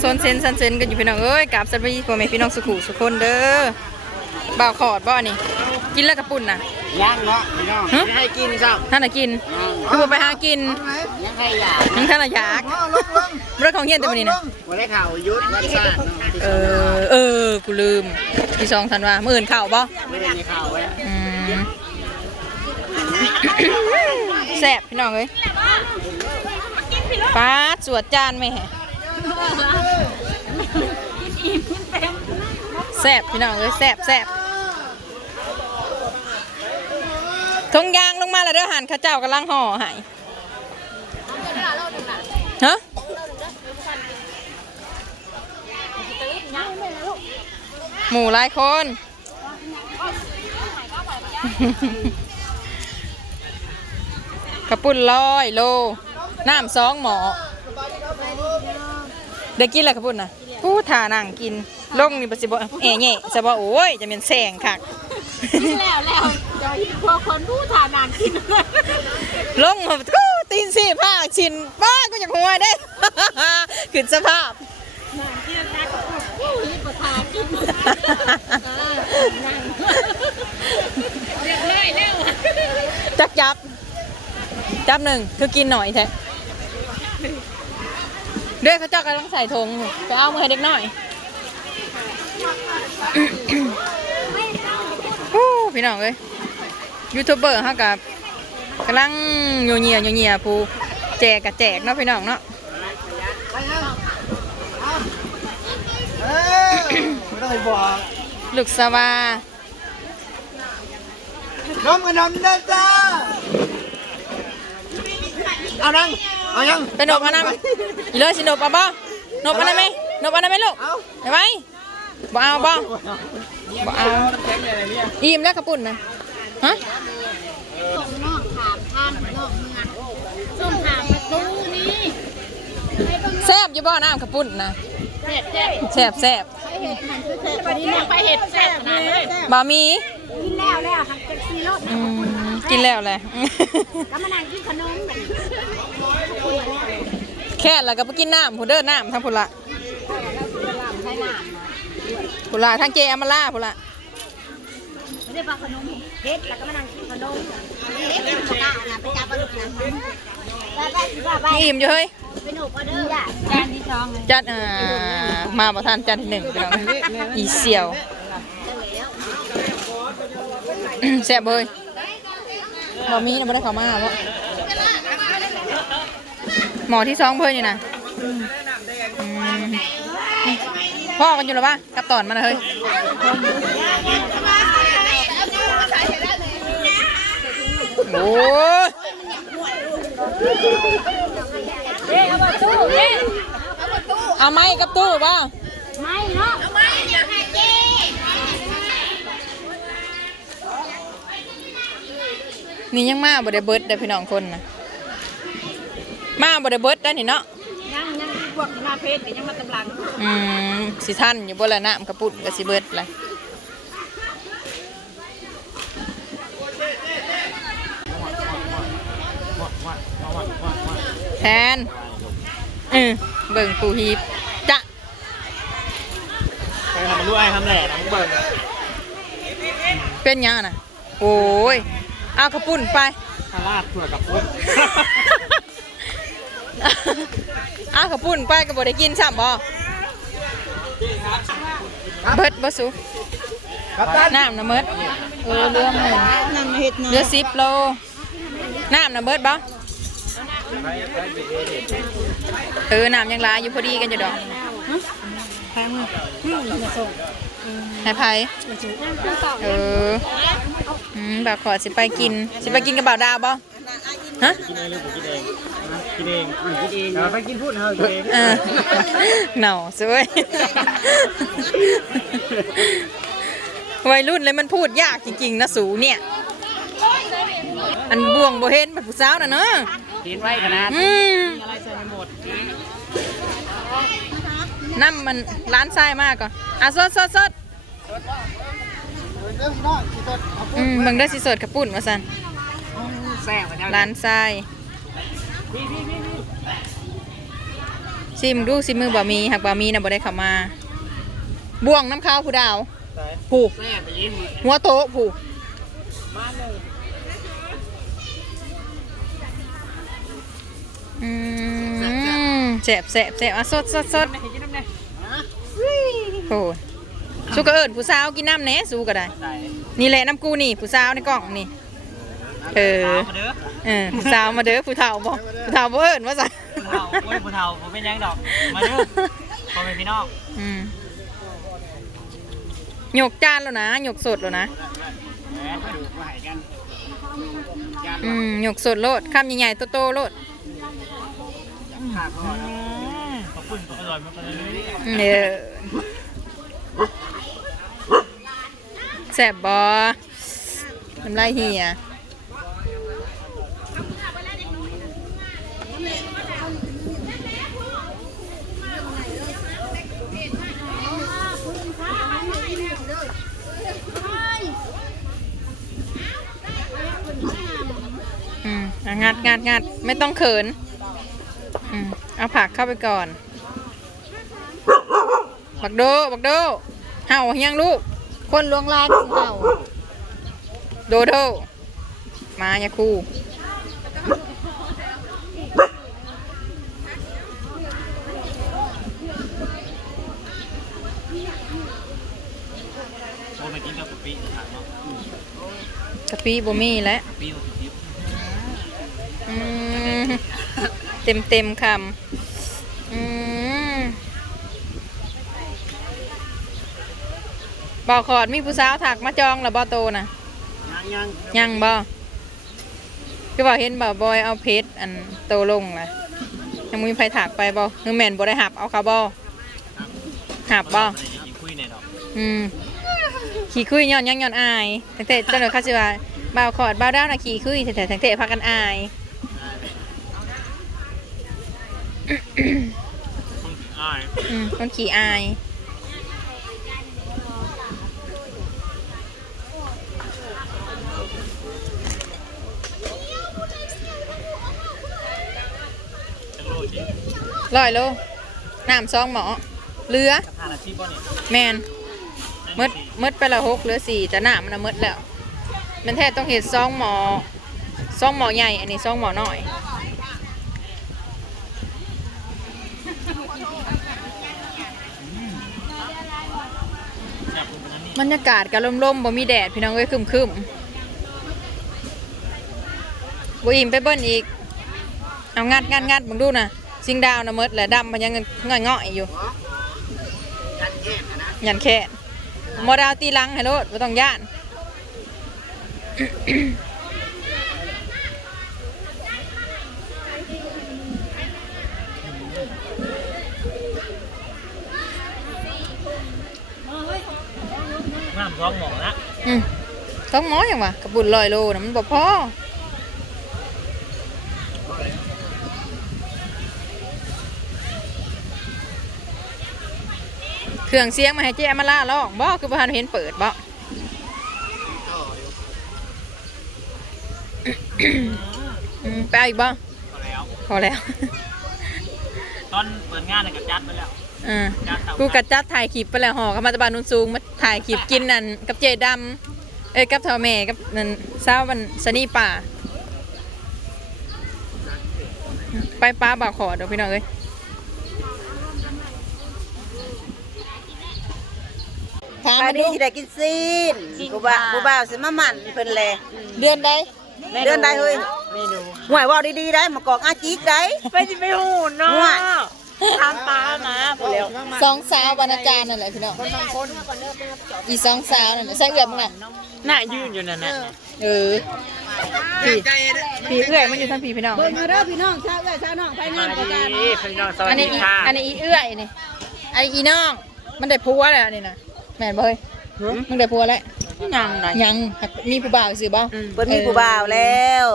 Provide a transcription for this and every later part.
โซนเซนซันเซนกันอยู่พี่น้องเอ้ยกราบสวัสดีพ่อแม่พี่น้องสุขุสุขคนเด้อบ่าวขอดบ่อันนี่กินแล้วกระปุ่นน่ะย่างเนาะพี่น้องฮะให้กินซ้ท่านน่ะกินคือบ่ไปหากินำยังให้อยากทั้งท่านน่ะอยากเรื่องของเฮียนแต่วันนี้นะวันได้ข่าวยุทธวันศาสตร์เนาะที่เออเออกูลืมที่สองธันวามื้ออื่นเข้าบ่ไม่ได้ในข่าวไว้อืมแซ่บพี่น้องเอ้ยป้าดสวดจานไหมแฮะ แซ่บพี่น้องเอ้ยแซ่บแซ่บทงยางลงมาแล้วเด้อหันข้าเจ้ากำลังห่อหายฮะหมูหลายคนกระปุ่นร้อยโล น้ำสองหมอ เด็กกินอะไรกระปุ่นนะผู้ทานั่งกินลงนี่ปสิบเอ๋แง่จะบอกโอ้ยจะเป็นแสงคักแล้วแล้วเดี๋ยวอีกพวกคนผู้ทานานกินเลยลงมากูตีนสี่ผ้าชินป้าก็จะหัวได้ขึ้นสภาพนานกินนะผู้รีบประทานกินนั่งเรียบร้อยแล้วจับจับจับหนึ่งคือกินหน่อยแท้ เด้เขาเจ้ากำลังใส่ธงไปเอามือให้เด็กหน่อยพี่น้องเอ้ยยูทูบเบอร์เฮากับกำลังโยเนียโยเนียผู้แจกกับแจกเนาะพี่น้องเนาะลูกสวาน้องกันน้ำเด้อจ้าเอานั่ง เอายังไปนบอันนั้นอีเลยสินบเอาบ่นบอันนั้นไหมนบอันนั้นไหมลูกเอาไปไหมบ่เอาบ่บ่เอาน้ำแข็งอะไรเนี่ยอิ่มแล้วกระปุ่นนะฮะส่งนอกถามท่านนอกเมืองส่งถามประตูนี่แซ่บอยู่บ่น้ำกระปุ่นนะเจ็บเจ็บแซ่บแซ่บไปเห็ดมันคือเจ็บวันนี้ไปเห็ดแซ่บขนาดเลยบ่มี กินแล้วแล้วหักจากซีโร่อืมกินแล้วแหละ ก็มานั่งกินขนมแบบแค่แล้วก็ไปกินน้ำผู้เด้อน้ำทั้งพุ่นละใช่หนามพุ่นละทั้งเจอามาล่าพุ่นละไม่ได้ปลาขนมเฮ็ดแล้วก็มานั่งกินขนมเฮ็ดเป็นปลาน่ะไปจับปลาลูกนะไปไปไปนี่อิ่มอยู่เฮ้ย ไปหนูก็เด้อจานที่สองเลยจัดอ่ามาประทานจันที่หนึ่งพี่น้องอีเสี่ยว แซ่บเบยบะมีนะไม่ได้ข้ามาเพราะหมอที่สองเพิ่นอยู่นะพ่อกันอยู่หรอปะกับตอนมันเฮ้ยโอ้ยเฮ้ยเอามาตู้เฮ้ยเอาไม้กับตู้ป่ะไม่เนาะเอาไม่อยากให้เจ๊ นี่ยังมาบ่ได้เบิดได้อพี่น้องคนนะมาบ่ได้เบิดได้อนี่เนาะยังยังพวกมาเพชรยังมาตำลังอืมสิท่านอยู่บ่ละน้ำกระปุ่นก็สิเบิดเลยแทนเออเบิ่งปูฮีบจะใครทำมันรู้ไอ้ทำแหล่ทำเบิ่งเป็นยังอะน่ะโอ้ย เอากระปุ่นไปข้าราดเผื่อกับพุทธเอากระปุ่นไปก็บ่ได้กินซ้ำบ่เบิดบ่สุครับท่านน้ำนะเมิดเออเรือหมื่นนั่งเฮ็ดเรือสิบโลน้ำนะเบิดบ่เออน้ำยังหลายอยู่พอดีกันอยู่ดอก ให้ไผเอออืมแบบขอสิไปกิน สิไปกินกับบ่าวดาวบ่ฮะกินเองหรือผมกินเองกินเองกินเองเดี๋ยวไปกินพูดเถอะกินเองเออเหน่าสวยวัยรุ่นเลยมันพูดยากจริงๆนะสูเนี่ย อันบ่วงบ่เห็นบัดผู้สาวน่ะเนาะกินไว้ขนาดอืมอะไรใส่หมด น้ำมันร้านทรายมากก่อนอะสดสดสดอืมเบิ่งได้สิสดกระปุ่นว่าซั่นร้านทรายสิซิมดูซิมือบ่มีหักบ่มีนะบ่ได้เข้ามา บ่วงน้ำข้าวผู้ดาวผู้แม่ไปยินหัวโตะผู้มาหนึ่งอืมแสบแสบแสบอะสดสดสด ให้กินน้ำแน่ โอ้ยสู้ก็เอิญผู้สาวกินน้ำแหน่สู้ก็ได้ใส่นี่แหละน้ำกูนี่ผู้สาวในกล่องนี่ เออสาวมาเด้อเออผู้สาวมาเด้อผู้เฒ่าบ่ผู้เฒ่าบ่เอิญว่าซะผู้เฒ่าโอ้ยผู้เฒ่าผมเป็นหยังดอก มาเด้อพ่อแม่พี่น้องอืมหยกจานแล้วนะหยกสดแล้วนะแหมดูมาให้กันจานอืมหยกสดโลดคำใหญ่ๆโตๆโลดขาดก่อนขอบคุณอร่อยมากเลยเออ แสบบ่น้ำลายเหี่ยอืมงัดงัดงัดไม่ต้องเขิน อืม เอาผักเข้าไปก่อน บักโดบักโดเห่ายังลูก คนลวงลายคือเห่าโดโดมาอย่าคู่โอ้มากินกับกะปิถามเนาะกะปิบ่มีแล้วกะปิกะปิอืมเต็มเต็มๆคำอืม บอกขอดมีผู้สาวถักมาจองแล้วบ่โตนะยังยังยังบ่คือบอกเห็นบ่บอยเอาเพชรอันโตลงล่ะยังมีไผถักไปบ่คือแม่นบ่ได้หับเอาเขาบ่หับบ่คุยในดอกอืมขี่คุยย้อนยังย้อนอายตั้งแต่เจ้าหน้าเขาสิว่าบ่าวขอดบ่าวดาวน่ะขี่คุยแต่ตั้งแต่พากันอายคนอ้ายอืมคนขี่อาย จังโลจิ ร้อยโลน้ำซองหมอเรือทานอาชีพบ่เนี่ยแมนมดมดไปละหกเหลือสี่แต่น้ำมันนะมดแล้ว มันแท้ต้องเห็ดซองหมอซองหมอใหญ่ อันนี้ซองหมอหน้อยแซ่บคุณนั้นนี่บรรยากาศก็ล่มๆบ่มีแดดพี่น้องเอ้ยคึมๆบ่อิ่มไปเบิ้นอีก เอางัดงัดงัดมึงดูนะ ซิงดาวนะมดแหละดำมันยังง่อยง่อยๆอยู่ยันแค่มอดาวตีหลังให้โลดบ่ต้องย่านน้ำร้องหมอนะอืมต้องหมออย่างวะกระบุนลอยโลนะมันบ่พอ เครื่องเสียงมาให้เจ๊มาล่าลองบ่คือบ่ทันเห็นเปิดบ่อืมไปเอาอีกบ่พอแล้วพอแล้ว ตอนเปิดงานน่ะก็จัดไปแล้วอืมจัดเตากูกัดจัดถ่ายคลิปไปแล้วห่อเข้ามาตะบานนุนสูงมาถ่ายคลิปกินนั่นกับเจดำเอ้ยกับเท่าแม่กับนั่นสาวมันสนีป่า ไปป้าบ่าวขอเดี๋ยวพี่น้องเอ้ย ถามอัมานดูนี้สิได้กินซีนผู้บ่าวผู้บ่าวสิมาหมั่นเพิ่นแลเดือนใดเดือนใดเฮ้ยเมนูห่วยเว้าดีๆได้มากอกอาจิกได้ ไปสิไปหูเนาะห่วยทางตามาไปแล้วสองสาวบรรณาจารย์นั่นแหละพี่น้องอีสองสาวนั่นแหละใส่เอื้อมมึงน่ะหน้ายืนอยู่นั่นน่ะเออพี่พี่เอื้อยมันอยู่ทั้งพี่พี่น้องเบิ่งมาเด้อพี่น้องชาวเอ้ยชาวน้องไปงานประกันนี่พี่น้องสวัอัสนนี้ดีอีค่ะอันนี้อีเอื้อยนี่อันนี้อีน้องมันได้ผัวแล้วนี่นะ แม่นบ่เฮ้ยมึงได้ผัวแล้วยังไดยังหักมีผู้บ่าวสิบ่เพิ่นมีผู้บ่าวแล้ว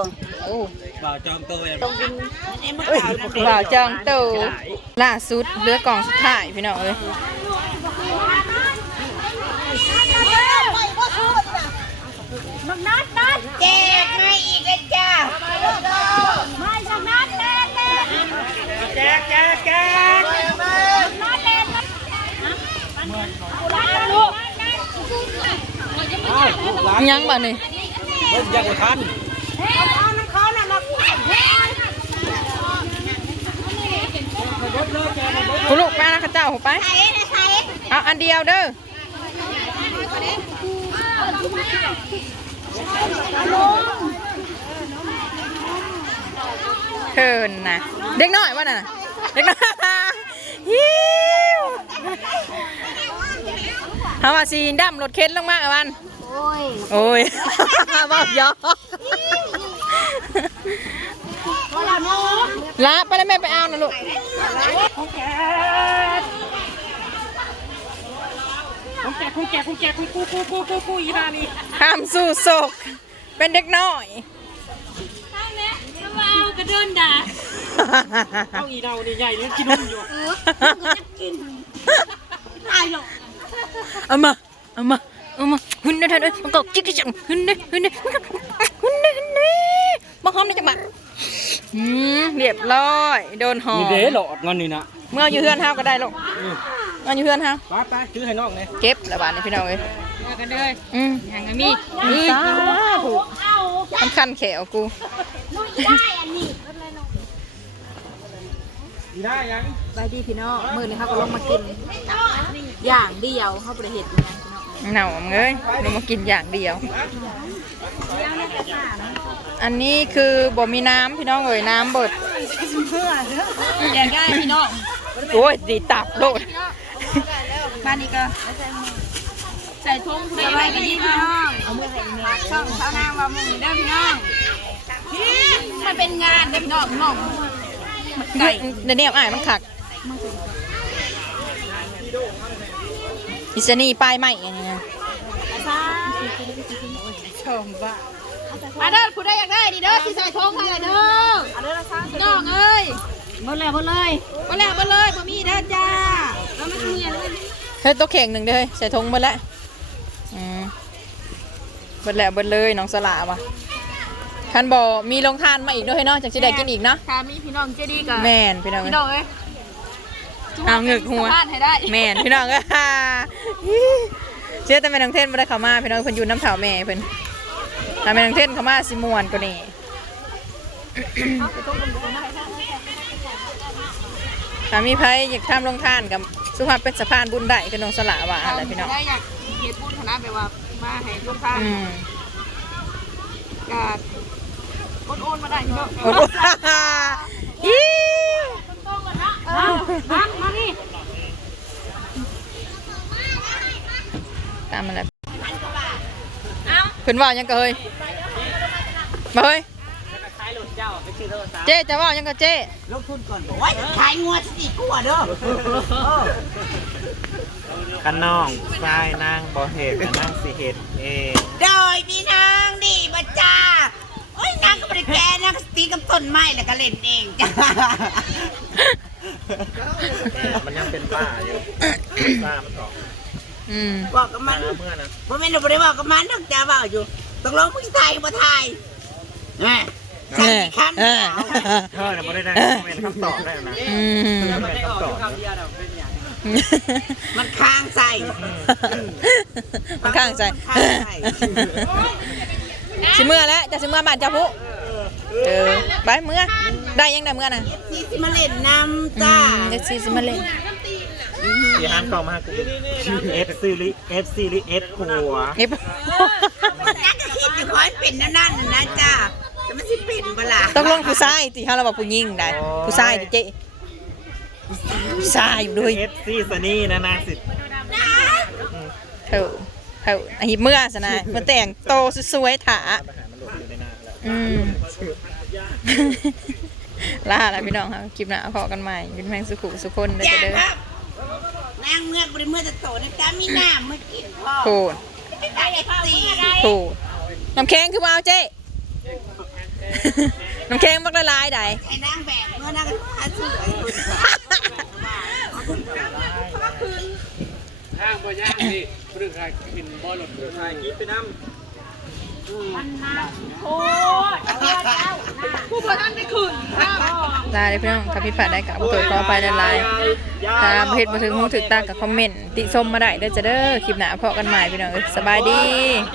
โอ้บ่าวจองตัวต้องผู้บ่าวจองโตล่าสุดเหลือกล่องสุดท้ายพี่น้องเอ้ยแจกมาอีกเลยจ้าไม่ชนะแน่แน่ แจกแจกแจก ยังบ่นี่เริ่มยากกว่าทันกูลูกมานะข้าเจ้าหูไปใส่ใส่เอาอันเดียวเด้อเคินนะเด็กน้อยวะน่ะเด็กน้อยฮิวเฮาว่าสีดำรถเข็นลงมาอะวันโอ้ยโอ้ยบอกยอกพอแล้วเนาะลาไปแล้วแม่ไปเอานะลูกของแจกของแจกของแจกของกูกูกูกูกูอีนานี่ห้ามสู้ศก เป็นเด็กน้อยกระเดินด่าเอาอีนานี่ใหญ่แล้วกินนมอยู่เออกินตายหรอกเอามาเอามา เอามาหุ่นเด้อเด้อมันก็จิ๊กจังหุ่นเด้อหุ่นเด้อหุ่นเด้อหุ่นเด้อบังหอมนี่จังมาอืมเรียบร้อยโดนหอมมีเด้หลอดงอนนี่นะเมื่ออยู่เฮือนเฮาก็ได้ลูกเมื่ออยู่เฮือนเฮาไปไปซื้อให้น้องเลยเก็บระบาดนี่พี่น้องเอ้ยกันเลยอืมอย่างนี้อืมถูกมันคันแขวกูได้อันนี้อีนายังไปดีพี่น้องมือนี้เขาก็ลงมากินอย่างเดียวเขาบริเหตุอย่างนั้นพี่น้องเหนามึงเอ้ยลงมากินอย่างเดียว อันนี้คือบ่มีน้ำพี่น้องเอ้ยน้ำเบิดแยกได้พี่น้องโอ้ยดีตับโลดบ้านนี้ก็ใส่ทุ่งเทไว้กันดีพี่น้องช่องชาวนางว่ามึงเด้อพี่น้องมันเป็นงานเด้อพี่น้องน้องไก่เดี๋ยวนี้อ่ายมันขัก อิสนี่ป้ายใหม่อันนี้นะมาเด้อผู้ใดอยากได้ดีเด้อที่ใส่ทุ่งให้เด้อพี่น้องเอ้ยหมดเลยหมดเลยมาแล้วมาเลยบ่มีเด้อจ้าแล้วมันเมียเลยเฮ้ยตัวเข่งหนึ่งเด้อเฮ้ยใส่ทงเบิดแล้วอืมเบิดแล้วเบิดเลยน้องสลาวะคันบอมีลงทานมาอีกด้วยเนาะจากจะได้กินอีกเนาะค่ะมีพี่น้องเจดีกับแม่นพี่น้องพี่เอ้ยน้องเอ้ย เอาเหงึกหัวสะพานให้ได้แม่นพี่น้องก็เชื่อแต่แม่นางเทนบ่ได้เข้ามาพี่น้องเพิ่นอยู่น้ำเถาแม่เพิ่นถ้าแม่นางเทนเข้ามาสิม่วนกว่านี้ถ้ามีไผอยากทำลงทานกับสุภาพเป็นสะพานบุญได้คือน้องสละว่าอะไรพี่น้องได้อยากเฮ็ดบุญคณะแบบว่ามาให้ลูกค้าอืมกาดโอนๆมาได้พี่น้อง โอ้โห อี มามานี่ตามมาแล้วเพิ่นว่าหยังก็เฮ้ยมาเฮ้ยเจ๊จะว่าหยังก็เจ๊โอ้ยขายงัวสิกลัวเด้อกันน้องทรายนางบ่เหตุแต่นางสิเหตุเองโดยพี่นางดีบัจ้าโอ้ยนางก็บริแกนางก็ตีกับต้นไม้แล้วก็เล่นเองจ้า มันยังเป็นป้าอยู่ป้ามันออกอืมบอกกับมันเมื่อนะบ่แม่นบ่ได้บอกกับมันดอกจ้าเว้าอยู่ตกลงมึงสิถ่ายบ่ถ่ายแหม่สั่งกี่คำเอเดีอยวเธอเนี่ยบ่ได้ได้เป็นคำตอบได้นะอืมเป็นคำตอบนะมันค้างใส่มันข้างใจค้างใส่สิเมื่อแล้วจะสิเมื่อบ้านเจ้าพุ เออไปเมื่อได้ยังได้เมื่อน่ะที่สิมาเล่นน้ำอืจ้ามเดี๋ยวสิสิมาเล่นอย่าห้ามกล่องมากูเอฟซีรีเอฟซีรีเอฟหัวเอฟนักก็คิดอยู่ขอให้เป็นนั่นนั่นน่ะนะจ้าแต่มันสิเป็นเวลาต้องลงผู้ชายสิเฮาเราบอกผู้หญิงได้ผู้ชายดิเจ๊ผู้ชายอยู่ด้วยเอฟซีสนี่นะนางสิเถ่าเถ่าอันนี้เมื่อสนะมาแต่งโตสวยๆถาอาหารมันห ลุดอยู่ในหน้าแล้วอืมลาแล้วพี่น้องครับคลิปหน้าพอกันใหม่เป็นแมงสุขุสุคนเด้อจ้าเด้อครับนางเมือกบริเมื่อจะโตนะจ้ามีน้ำเมื่อกินพ่อโถดไม่ได้เอฟซีโถดน้ำแข็งคือว่าเอาเจ๊ น้ำแข็งมักละลายได้ ไอ้นางแบบเมื่อนางก็หาซื้อไอ้คนห้างบ่ย่างนี่เรื่องใครกินบ่หลดเรื่องใครกินไปน้ ผู้บริหารได้คืนได้เลยพี่น้องถ้าผิดพลาดได้กับตัวก็ไปในไลายถ้าบ่เพจมาถึงหูถึงตากับคอมเมนต์ติชมมาได้เด้อจะเด้อคลิปหน้าพอกันใหม่พี่น้องเอ้ยสบายดี